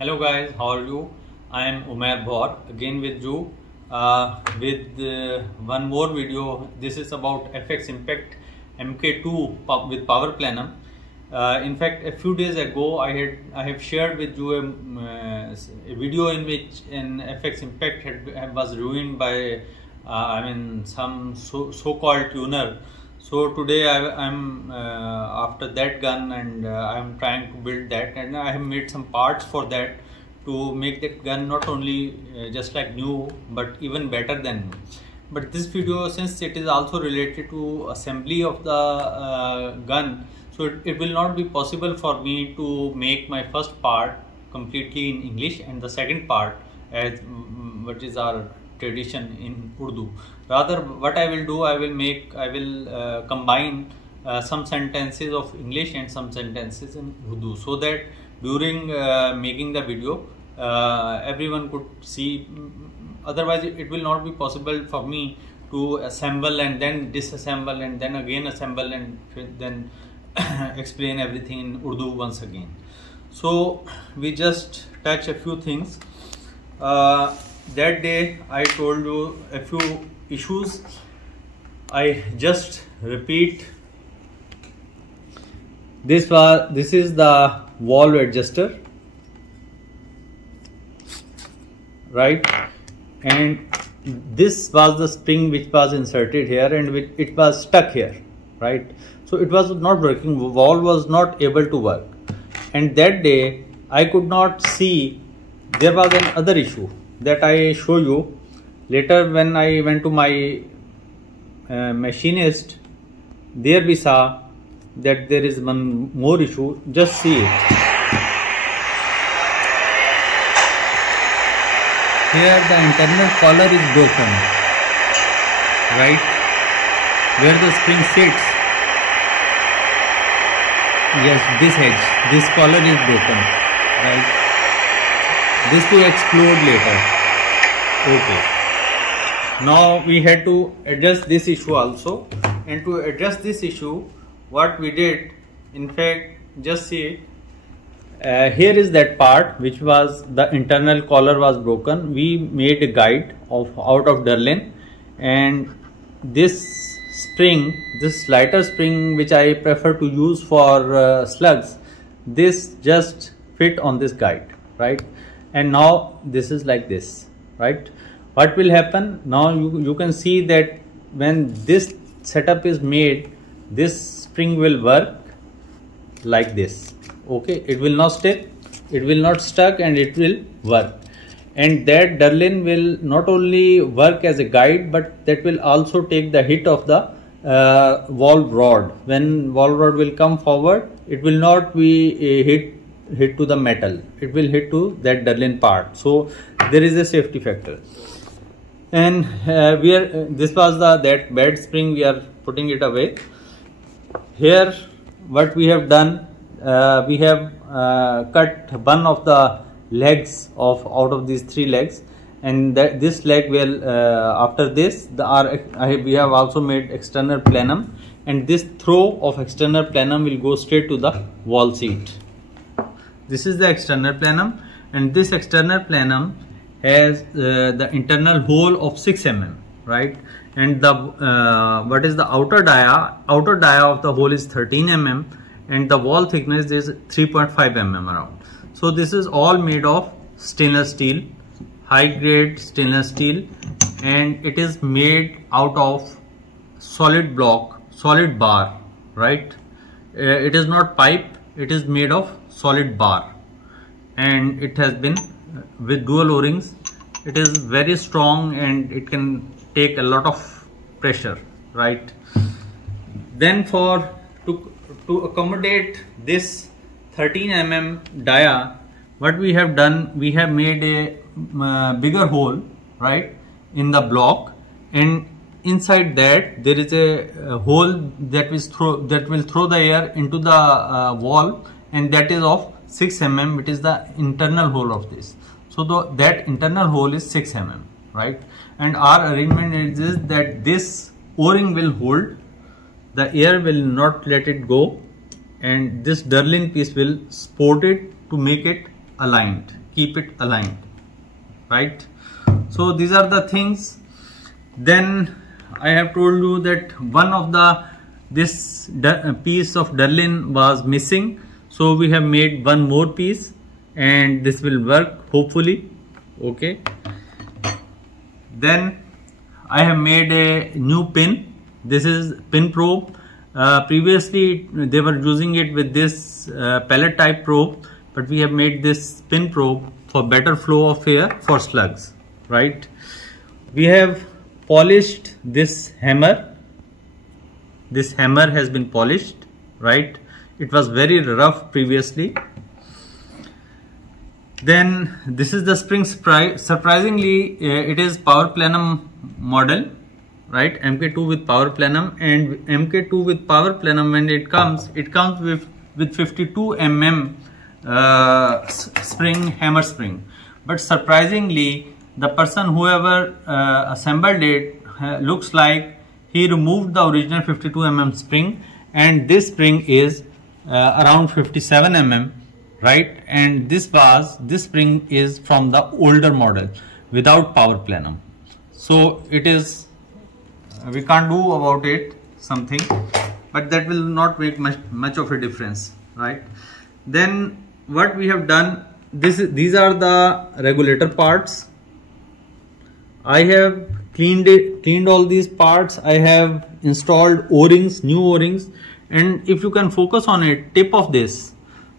Hello guys, how are you? I am Umair Bhaur again with you with one more video. This is about FX Impact MK2 with Power Plenum. In fact, a few days ago I have shared with you a video in which an FX Impact was ruined by some so-called tuner. So today I'm after that gun, and I'm trying to build that, and I have made some parts for that to make that gun not only just like new but even better than new. But this video, since it is also related to assembly of the gun, so it will not be possible for me to make my first part completely in English and the second part as what is our tradition in Urdu. Rather, what I will do, I will combine some sentences of English and some sentences in Urdu, so that during making the video everyone could see. Otherwise it will not be possible for me to assemble and then disassemble and then again assemble and then explain everything in Urdu once again. So we just touch a few things. That day I told you a few issues. I just repeat. This is the valve adjuster, right? And this was the spring which was inserted here, and it was stuck here, right? So it was not working. Valve was not able to work, and that day I could not see. There was another issue that I show you later. When I went to my machinist, there we saw that there is one more issue. Just see it. Here the internal collar is broken, right? Where the spring sits. Yes, this edge, this collar is broken, right? This will explode later. Okay. Now we had to address this issue also, and to address this issue, what we did, in fact, just see it. Here is that part which was the internal collar was broken. We made a guide out of Derlin, and this spring, this lighter spring which I prefer to use for slugs, this just fit on this guide, right? And now this is like this, right? What will happen now? You can see that when this setup is made, this spring will work like this. Okay, it will not stick, it will not stuck, and it will work. And that Derlin will not only work as a guide, but that will also take the hit of the valve rod. When valve rod will come forward, it will not be hit to the metal, it will hit to that Derlin part. So there is a safety factor. And this was that bad spring, we are putting it away. Here what we have done, we have cut one of the legs out of these three legs, and this leg will after this we have also made external plenum, and this throw of external plenum will go straight to the wall seat. This is the external plenum, and this external plenum has the internal hole of 6 mm, right? And the what is the outer dia? Outer dia of the hole is 13 mm, and the wall thickness is 3.5 mm around. So this is all made of stainless steel, high grade stainless steel, and it is made out of solid block, solid bar, right? It is not pipe, it is made of solid bar, and it has been with dual o-rings. It is very strong and it can take a lot of pressure, right? Then to accommodate this 13 mm dia, what we have done, we have made a bigger hole, right, in the block, and inside that there is a hole that will throw the air into the wall, and that is of 6 mm. It is the internal hole of this. So that internal hole is 6 mm, right? And our arrangement is that this o-ring will hold, the air will not let it go, and this Derlin piece will support it to make it aligned keep it aligned, right? So these are the things. Then I have told you that one of this piece of Durlin was missing, so we have made one more piece and this will work hopefully. Okay, then I have made a new pin. This is pin probe. Previously they were using it with this pellet type probe, but we have made this pin probe for better flow of air for slugs, right? We have polished this hammer. This hammer has been polished, right? It was very rough previously. Then this is the spring. Surprisingly, it is power plenum model, right? MK2 with power plenum, and MK2 with power plenum, when it comes with 52 mm spring, hammer spring. But surprisingly, the person whoever assembled it looks like he removed the original 52 mm spring, and this spring is around 57 mm, right? And this spring is from the older model without power plenum. So it is, we can't do about it something, but that will not make much of a difference, right? Then what we have done, these are the regulator parts. I have cleaned all these parts. I have installed O-rings, new O-rings, and if you can focus on it, tip of this,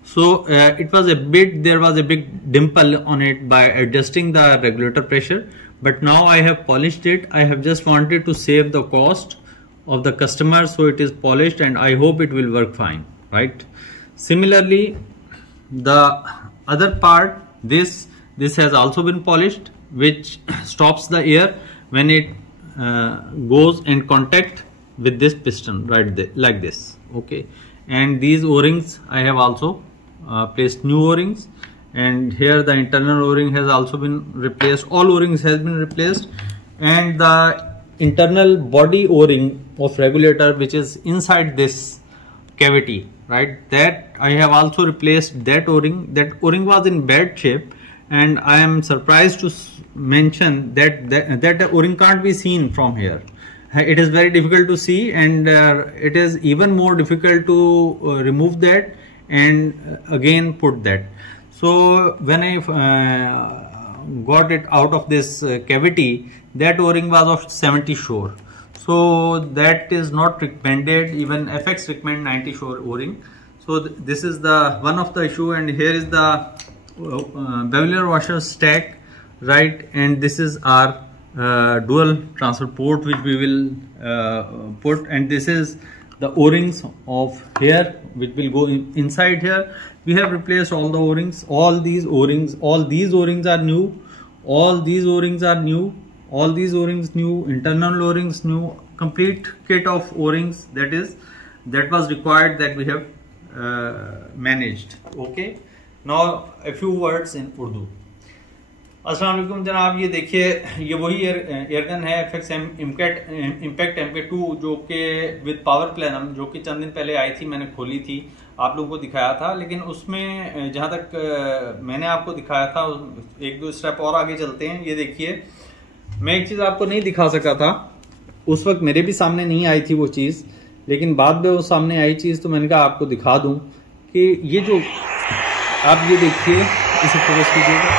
so there was a big dimple on it by adjusting the regulator pressure, but now I have polished it. I have just wanted to save the cost of the customer, so it is polished and I hope it will work fine, right? Similarly, the other part, this has also been polished, which stops the air when it goes in contact with this piston, right there, like this. Okay, and these O-rings I have also placed new O-rings, and here the internal O-ring has also been replaced. All O-rings has been replaced, and the internal body O-ring of regulator, which is inside this cavity, right, that I have also replaced that O-ring. That O-ring was in bad shape, and I am surprised to mention that O-ring can't be seen from here. It is very difficult to see, and it is even more difficult to remove that and again put that. So when I got it out of this cavity, that O-ring was of 70 shore. So that is not recommended. Even FX recommend 90 shore O-ring. So this is the one of the issue, and here is the beveler washer stack, right? And this is our dual transfer port which we will put, and this is the O-rings of here which will go inside here. We have replaced all the O-rings, all these O-rings are new, all these O-rings are new, all these O-rings new, internal O-rings new, complete kit of O-rings that was required, that we have managed. Okay, now a few words in Urdu. अस्सलाम वालेकुम जनाब, ये देखिए, ये वही एयरगन है FX impact MK2 जो कि विद पावर प्लेनम, जो कि चंद दिन पहले आई थी, मैंने खोली थी, आप लोगों को दिखाया था। लेकिन उसमें जहाँ तक मैंने आपको दिखाया था, एक दो स्टेप और आगे चलते हैं। ये देखिए, मैं एक चीज़ आपको नहीं दिखा सका था, उस वक्त मेरे भी सामने नहीं आई थी वो चीज़, लेकिन बाद में वो सामने आई चीज़, तो मैंने कहा आपको दिखा दूँ कि ये जो आप ये देखिए, इसे फोकस कीजिएगा,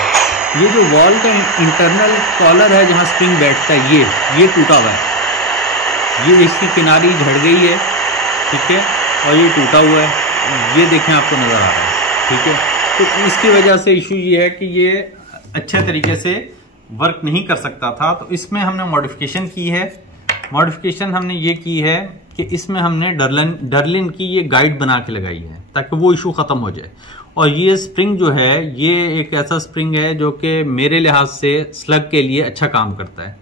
ये जो वॉल का इंटरनल कॉलर है जहाँ स्प्रिंग बैठता है, ये टूटा हुआ है, ये इसकी किनारी झड़ गई है, ठीक है, और ये टूटा हुआ है, ये देखें आपको नज़र आ रहा है, ठीक है। तो इसकी वजह से इशू ये है कि ये अच्छे तरीके से वर्क नहीं कर सकता था। तो इसमें हमने मॉडिफिकेशन की है। मॉडिफिकेशन हमने ये की है कि इसमें हमने डर्लिन की ये गाइड बना के लगाई है ताकि वो इशू ख़त्म हो जाए। और ये स्प्रिंग जो है, ये एक ऐसा स्प्रिंग है जो कि मेरे लिहाज से स्लग के लिए अच्छा काम करता है।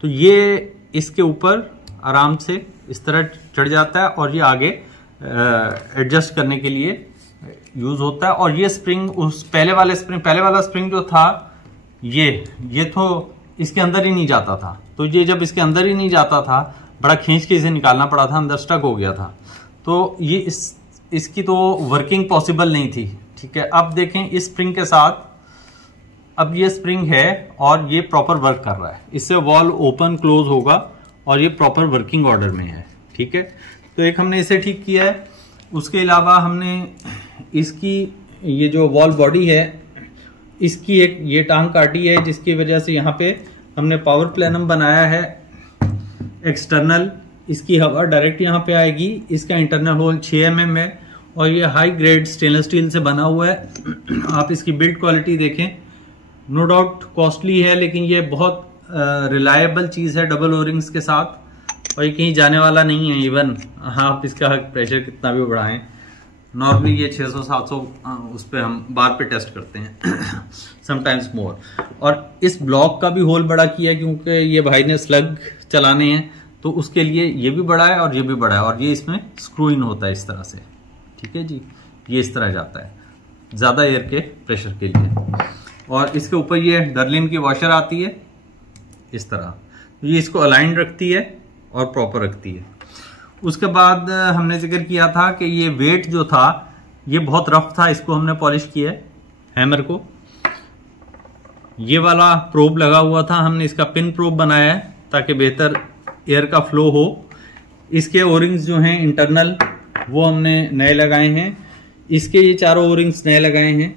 तो ये इसके ऊपर आराम से इस तरह चढ़ जाता है और ये आगे एडजस्ट करने के लिए यूज़ होता है। और ये स्प्रिंग उस पहले वाला स्प्रिंग जो था, ये तो इसके अंदर ही नहीं जाता था। तो ये जब इसके अंदर ही नहीं जाता था, बड़ा खींच के इसे निकालना पड़ा था, अंदर स्टक हो गया था। तो ये इसकी तो वर्किंग पॉसिबल नहीं थी, ठीक है। अब देखें, इस स्प्रिंग के साथ अब ये स्प्रिंग है और ये प्रॉपर वर्क कर रहा है, इससे वॉल ओपन क्लोज होगा और ये प्रॉपर वर्किंग ऑर्डर में है। ठीक है, तो एक हमने इसे ठीक किया है। उसके अलावा हमने इसकी ये जो वॉल बॉडी है इसकी एक ये टांग काटी है, जिसकी वजह से यहाँ पे हमने पावर प्लेनम बनाया है एक्सटर्नल। इसकी हवा डायरेक्ट यहाँ पे आएगी। इसका इंटरनल होल 6 mm है और ये हाई ग्रेड स्टेनलेस स्टील से बना हुआ है। आप इसकी बिल्ड क्वालिटी देखें, नो डाउट कॉस्टली है, लेकिन ये बहुत रिलायबल चीज़ है डबल ओरिंग्स के साथ, और ये कहीं जाने वाला नहीं है। इवन आप इसका प्रेशर कितना भी बढ़ाएं, नॉर्मली ये 600-700 उस पर हम बार पे टेस्ट करते हैं, समटाइम्स मोर। और इस ब्लॉक का भी होल बड़ा किया क्योंकि ये भाई ने स्लग चलाने हैं, तो उसके लिए ये भी बड़ा है और ये भी बड़ा है, और ये इसमें स्क्रू इन होता है इस तरह से। ठीक है जी, ये इस तरह जाता है ज़्यादा एयर के प्रेशर के लिए। और इसके ऊपर ये डर्लिन की वॉशर आती है इस तरह, ये इसको अलाइन रखती है और प्रॉपर रखती है। उसके बाद हमने जिक्र किया था कि ये वेट जो था ये बहुत रफ था, इसको हमने पॉलिश किया है हैमर को। ये वाला प्रोब लगा हुआ था, हमने इसका पिन प्रोब बनाया है ताकि बेहतर एयर का फ्लो हो। इसके ओरिंग्स जो हैं इंटरनल वो हमने नए लगाए हैं। इसके ये चारों ओरिंग्स नए लगाए हैं।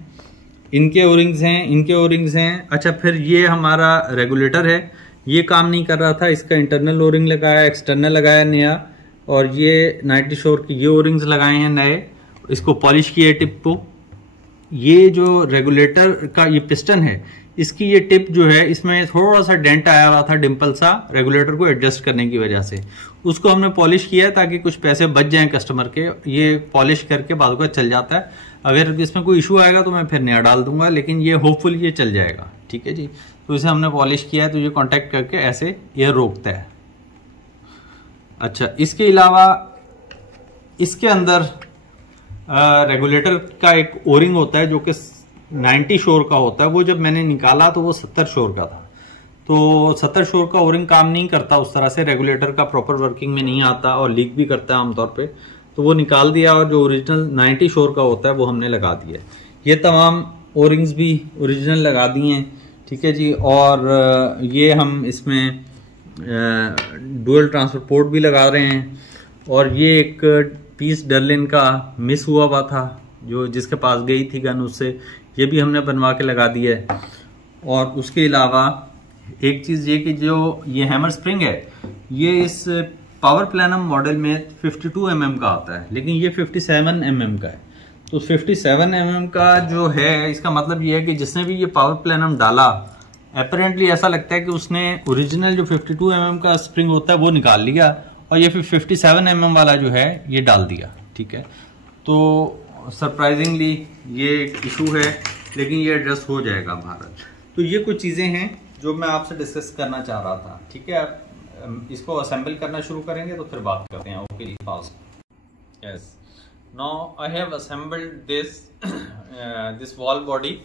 इनके ओरिंग्स हैं, इनके ओरिंग्स हैं। अच्छा, फिर ये हमारा रेगुलेटर है, ये काम नहीं कर रहा था, इसका इंटरनल ओरिंग लगाया, एक्सटर्नल लगाया नया, और ये 90 श्योर के ये ओरिंग्स लगाए हैं नए। इसको पॉलिश किया टिप को। ये जो रेगुलेटर का ये पिस्टन है, इसकी ये टिप जो है इसमें थोड़ा सा डेंट आया हुआ था, डिम्पल सा, रेगुलेटर को एडजस्ट करने की वजह से। उसको हमने पॉलिश किया ताकि कुछ पैसे बच जाएं कस्टमर के। ये पॉलिश करके बाद में चल जाता है। अगर इसमें कोई इशू आएगा तो मैं फिर नया डाल दूंगा, लेकिन ये होपफुल ये चल जाएगा। ठीक है जी, तो इसे हमने पॉलिश किया है, तो ये कॉन्टैक्ट करके ऐसे एयर रोकता है। अच्छा, इसके अलावा इसके अंदर रेगुलेटर का एक ओरिंग होता है जो कि 90 श्योर का होता है। वो जब मैंने निकाला तो वो 70 श्योर का था, तो 70 श्योर का ओरिंग काम नहीं करता उस तरह से, रेगुलेटर का प्रॉपर वर्किंग में नहीं आता और लीक भी करता है आमतौर पे, तो वो निकाल दिया और जो ओरिजिनल 90 श्योर का होता है वो हमने लगा दिया। ये तमाम ओरिंग्स भी ओरिजिनल लगा दिए हैं। ठीक है जी, और ये हम इसमें डुअल ट्रांसफर पोर्ट भी लगा रहे हैं। और ये एक पीस डर्लिन का मिस हुआ था जो जिसके पास गई थी गन, उससे ये भी हमने बनवा के लगा दिया है। और उसके अलावा एक चीज़ ये कि जो ये हैमर स्प्रिंग है ये इस पावर प्लेनम मॉडल में 52 mm का आता है, लेकिन ये 57 mm का है। तो 57 mm का जो है, इसका मतलब ये है कि जिसने भी ये पावर प्लेनम डाला, अपेरेंटली ऐसा लगता है कि उसने ओरिजिनल जो 52 mm का स्प्रिंग होता है वो निकाल लिया और ये फिर 57 mm वाला जो है ये डाल दिया। ठीक है, तो सरप्राइजिंगली ये इशू है, लेकिन ये एड्रेस हो जाएगा भारत। तो ये कुछ चीज़ें हैं जो मैं आपसे डिस्कस करना चाह रहा था। ठीक है, आप इसको असेंबल करना शुरू करेंगे तो फिर बात करते हैं। ओके जी, fast. Yes, now I have assembled this wall body.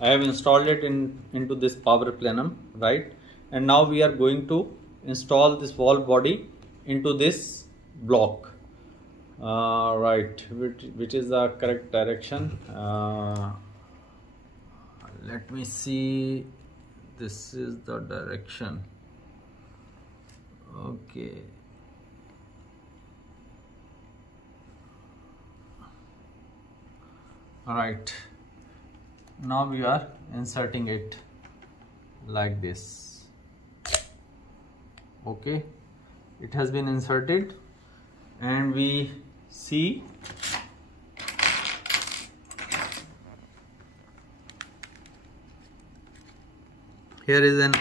I have installed it into this power plenum, right? And now we are going to install this wall body into this block, right? Which is the correct direction. Let me see. This is the direction. Okay. All right. Now we are inserting it like this. Okay, it has been inserted and we see here is an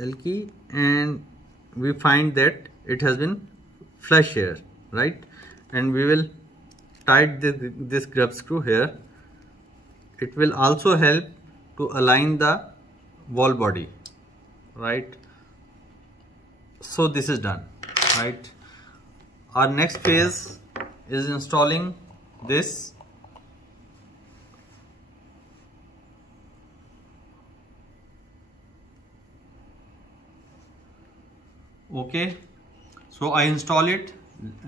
L key and we find that it has been flush here, right? And we will tight this grub screw here. It will also help to align the wall body, right? So this is done, right? Our next phase is installing this okay, so I install it.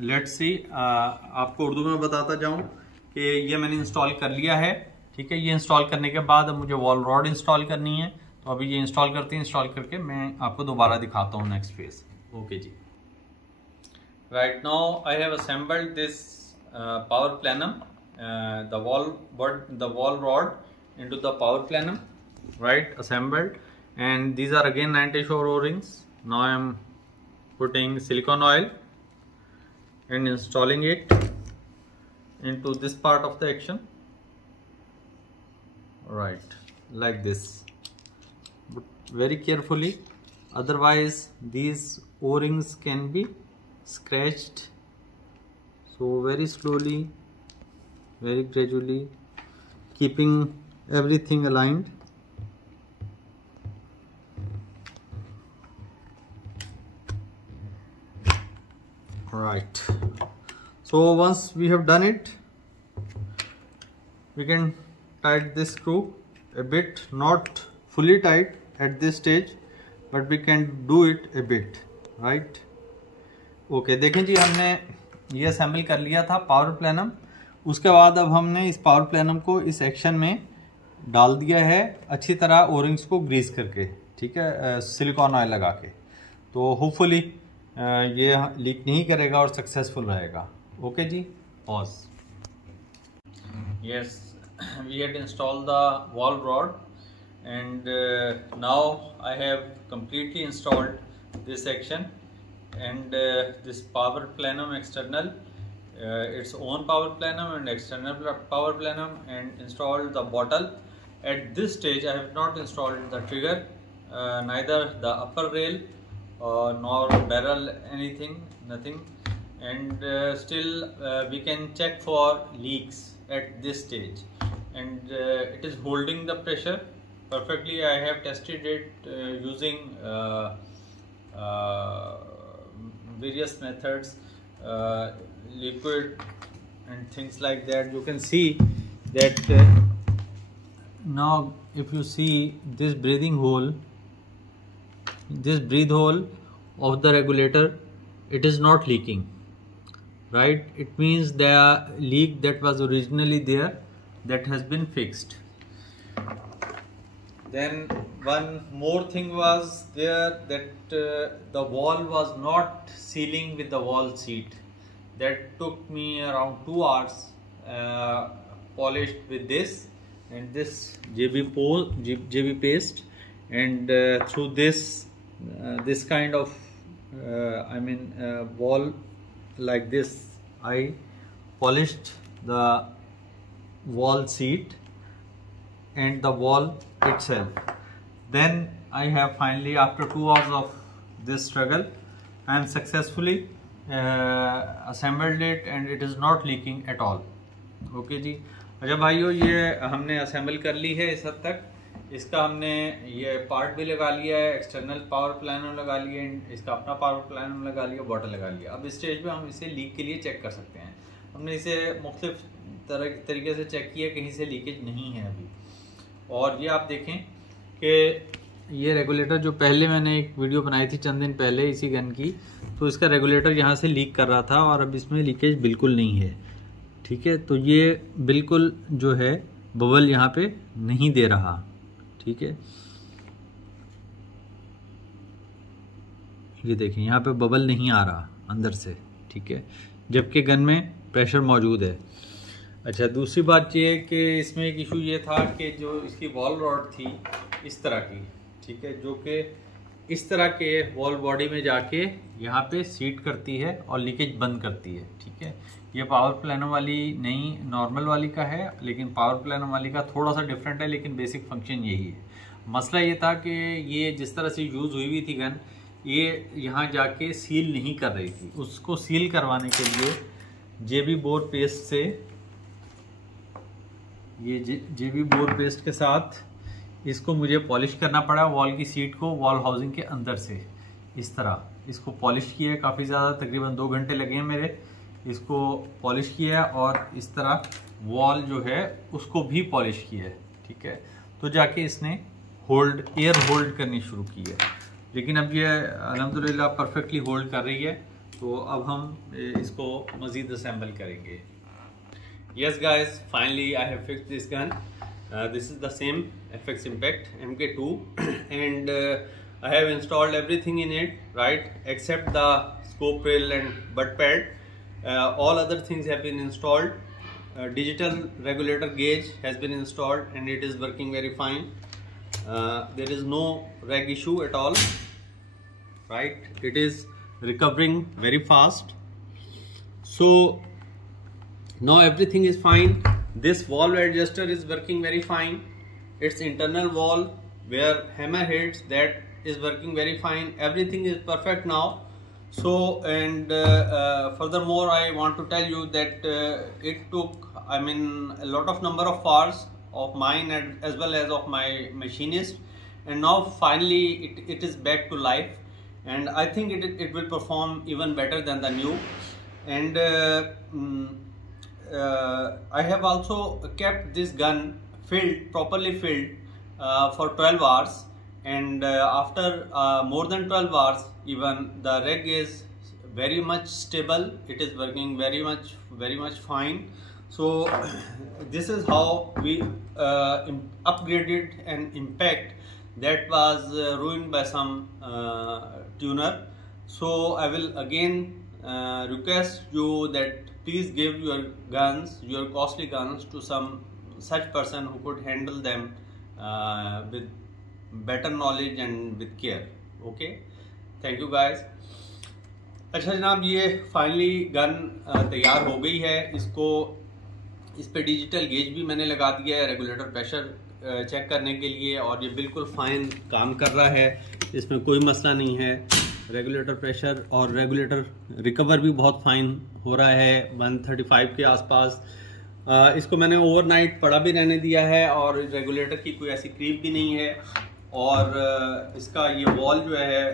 Let's see. आपको उर्दू में बताता जाऊं कि ये मैंने इंस्टॉल कर लिया है। ठीक है। ये इंस्टॉल करने के बाद अब मुझे वॉल रॉड इंस्टॉल करनी है, तो अभी ये इंस्टॉल करके मैं आपको दोबारा दिखाता हूँ नेक्स्ट फेज। ओके जी, right now I have assembled this power plenum, the wall rod into the power plenum, right, assembled, and these are again 90 shore O-rings. Now I am putting silicone oil and installing it into this part of the action, right, like this, but very carefully, otherwise these O-rings can be scratched. So very slowly, very gradually, keeping everything aligned. Right. So once we have done it, we can tighten this screw a bit, not fully tight at this stage, but we can do it a bit, right? Okay, देखें जी, हमने ये असेंबल कर लिया था power plenum. उसके बाद अब हमने इस पावर प्लेनम को इस एक्शन में डाल दिया है अच्छी तरह ओरिंग्स को ग्रीस करके, ठीक है, सिलिकॉन ऑयल लगा के। तो होपफुली ये लीक नहीं करेगा और सक्सेसफुल रहेगा। ओके जी, pause. Yes, we had install the wall rod and now I have completely installed this section and this power plenum external, its own power plenum and external power plenum, and installed the bottle. At this stage I have not installed the trigger, neither the upper rail nor barrel, nothing, and still we can check for leaks at this stage, and it is holding the pressure perfectly. I have tested it using various methods, liquid and things like that. You can see that now if you see this breathing hole, this breathe hole of the regulator, it is not leaking, right? It means the leak that was originally there, that has been fixed. Then one more thing was there, that the wall was not sealing with the wall seat. That took me around 2 hours, polished with this and this JB paste, and through this kind of wall like this, I polished the wall seat and the wall itself. Then I have finally, after 2 hours of this struggle, I am successfully assembled it, and it is not leaking at all. Okay ji, अच्छा भाइयों, ये हमने असेंबल कर ली है इस हद तक। इसका हमने ये पार्ट भी लगा लिया है, एक्सटर्नल पावर प्लानम लगा लिए, इसका अपना पावर प्लानम लगा लिया, बॉटल लगा लिया। अब इस स्टेज पे हम इसे लीक के लिए चेक कर सकते हैं। हमने इसे मुख्तलिफ तरीके से चेक किया, कहीं से लीकेज नहीं है अभी। और ये आप देखें कि ये रेगुलेटर जो पहले मैंने एक वीडियो बनाई थी चंद दिन पहले इसी गन की, तो इसका रेगुलेटर यहाँ से लीक कर रहा था और अब इसमें लीकेज बिल्कुल नहीं है, ठीक है। तो ये बिल्कुल जो है बबल यहाँ पे नहीं दे रहा, ठीक है। ये देखें, यहाँ पे बबल नहीं आ रहा अंदर से, ठीक है, जबकि गन में प्रेशर मौजूद है। अच्छा, दूसरी बात ये है कि इसमें एक इशू ये था कि जो इसकी वॉल रॉड थी इस तरह की, ठीक है, जो कि इस तरह के वॉल बॉडी में जाके यहाँ पे सीट करती है और लीकेज बंद करती है, ठीक है। ये पावर प्लानम वाली नहीं, नॉर्मल वाली का है, लेकिन पावर प्लानम वाली का थोड़ा सा डिफरेंट है, लेकिन बेसिक फंक्शन यही है। मसला ये था कि ये जिस तरह से यूज़ हुई हुई थी गन, ये यहाँ जाके सील नहीं कर रही थी। उसको सील करवाने के लिए जेबी बोर पेस्ट से, ये जेबी बोर पेस्ट के साथ इसको मुझे पॉलिश करना पड़ा, वॉल की सीट को वॉल हाउसिंग के अंदर से इस तरह इसको पॉलिश किया है। काफ़ी ज़्यादा, तकरीबन 2 घंटे लगे हैं मेरे इसको पॉलिश किया है, और इस तरह वॉल जो है उसको भी पॉलिश किया है, ठीक है। तो जाके इसने एयर होल्ड करनी शुरू की है, लेकिन अब ये अल्हम्दुलिल्लाह परफेक्टली होल्ड कर रही है। तो अब हम इसको मज़ीद असेंबल करेंगे। Yes guys, finally I have fixed this gun This is the same FX Impact MK2 and I have installed everything in it, right, except the scope rail and butt pad. All other things have been installed. Digital regulator gauge has been installed and it is working very fine. There is no reg issue at all, right? It is recovering very fast. So now everything is fine. This valve adjuster is working very fine. Its internal valve where hammer hits, that is working very fine. Everything is perfect now. So and furthermore I want to tell you that it took a lot of number of hours of mine and as well as of my machinist, and now finally it is back to life, and I think it will perform even better than the new. And I have also kept this gun properly filled for 12 hours, and after more than 12 hours even the reg is very much stable. It is working very much fine. So this is how we upgraded an Impact that was ruined by some tuner. So I will again request you that please give your guns, your costly guns, to some such person who could handle them with better knowledge and with care. Okay, thank you guys. अच्छा जनाब, ये finally gun तैयार हो गई है। इस पे digital gauge भी मैंने लगा दिया है रेगुलेटर प्रेशर चेक करने के लिए, और ये बिल्कुल फाइन काम कर रहा है, इसमें कोई मसला नहीं है। रेगुलेटर प्रेशर और रेगुलेटर रिकवर भी बहुत फाइन हो रहा है 135 के आसपास। इसको मैंने ओवरनाइट पड़ा भी रहने दिया है और रेगुलेटर की कोई ऐसी क्रीप भी नहीं है। और इसका ये वॉल जो है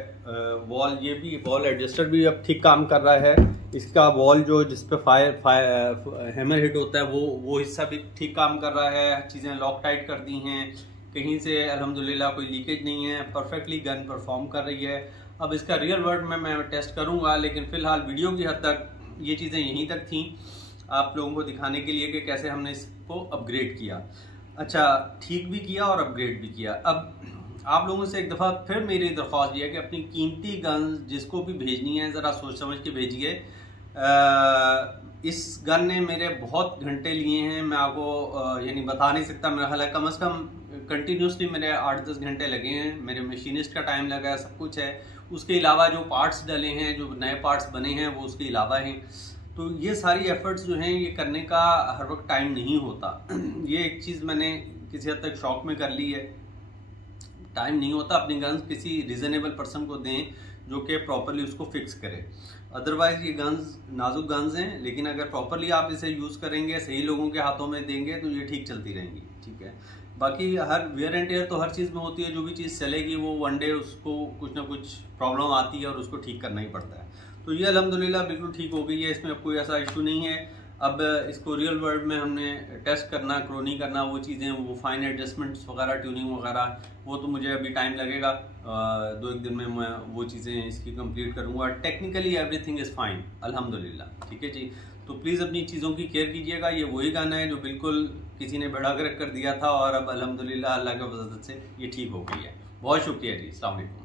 वॉल एडजस्टर भी अब ठीक काम कर रहा है। इसका वॉल जो जिस पे फायर हैमर हिट होता है वो हिस्सा भी ठीक काम कर रहा है। चीज़ें लॉक टाइट कर दी हैं, कहीं से अल्हम्दुलिल्लाह कोई लीकेज नहीं है, परफेक्टली गन परफॉर्म कर रही है। अब इसका रियल वर्ल्ड में मैं टेस्ट करूँगा, लेकिन फ़िलहाल वीडियो की हद तक ये चीज़ें यहीं तक थी, आप लोगों को दिखाने के लिए कि कैसे हमने इसको अपग्रेड किया। अच्छा, ठीक भी किया और अपग्रेड भी किया। अब आप लोगों से एक दफ़ा फिर मेरी दरख्वास्त ये है कि अपनी कीमती गन्स जिसको भी भेजनी है ज़रा सोच समझ के भेजिए। इस गन ने मेरे बहुत घंटे लिए हैं, मैं आपको यानी बता नहीं सकता। मेरा ख्याल है कम से कम कंटिन्यूसली मेरे 8-10 घंटे लगे हैं। मेरे मशीनिस्ट का टाइम लगा है, सब कुछ है। उसके अलावा जो पार्ट्स डले हैं, जो नए पार्ट्स बने हैं, वो उसके अलावा हैं। तो ये सारी एफर्ट्स जो हैं ये करने का हर वक्त टाइम नहीं होता। ये एक चीज़ मैंने किसी हद तक शौक में कर ली है। टाइम नहीं होता, अपनी गन्स किसी रीजनेबल पर्सन को दें जो कि प्रॉपरली उसको फिक्स करे। अदरवाइज ये गन्स नाजुक गन्स हैं, लेकिन अगर प्रॉपरली आप इसे यूज़ करेंगे, सही लोगों के हाथों में देंगे तो ये ठीक चलती रहेंगी। ठीक है, बाकी हर वेयर एंड टेयर तो हर चीज़ में होती है। जो भी चीज़ चलेगी वो वन डे उसको कुछ ना कुछ प्रॉब्लम आती है और उसको ठीक करना ही पड़ता है। तो ये अल्हम्दुलिल्लाह बिल्कुल ठीक हो गई है, इसमें अब कोई ऐसा इशू नहीं है। अब इसको रियल वर्ल्ड में हमने टेस्ट करना, क्रोनी करना, वो चीज़ें, वो फाइन एडजस्टमेंट्स वगैरह, ट्यूनिंग वगैरह, वो तो मुझे अभी टाइम लगेगा। 2-1 दिन में मैं वो चीज़ें इसकी कंप्लीट करूँगा। टेक्निकली एवरीथिंग इज़ फाइन अल्हम्दुलिल्लाह। ठीक है जी, तो प्लीज़ अपनी चीज़ों की केयर कीजिएगा। ये वही गाना है जो बिल्कुल किसी ने भड़ा कर दिया था और अब अल्हम्दुलिल्लाह अल्लाह के वजह से ये ठीक हो गई है। बहुत शुक्रिया जी, अस्सलाम वालेकुम।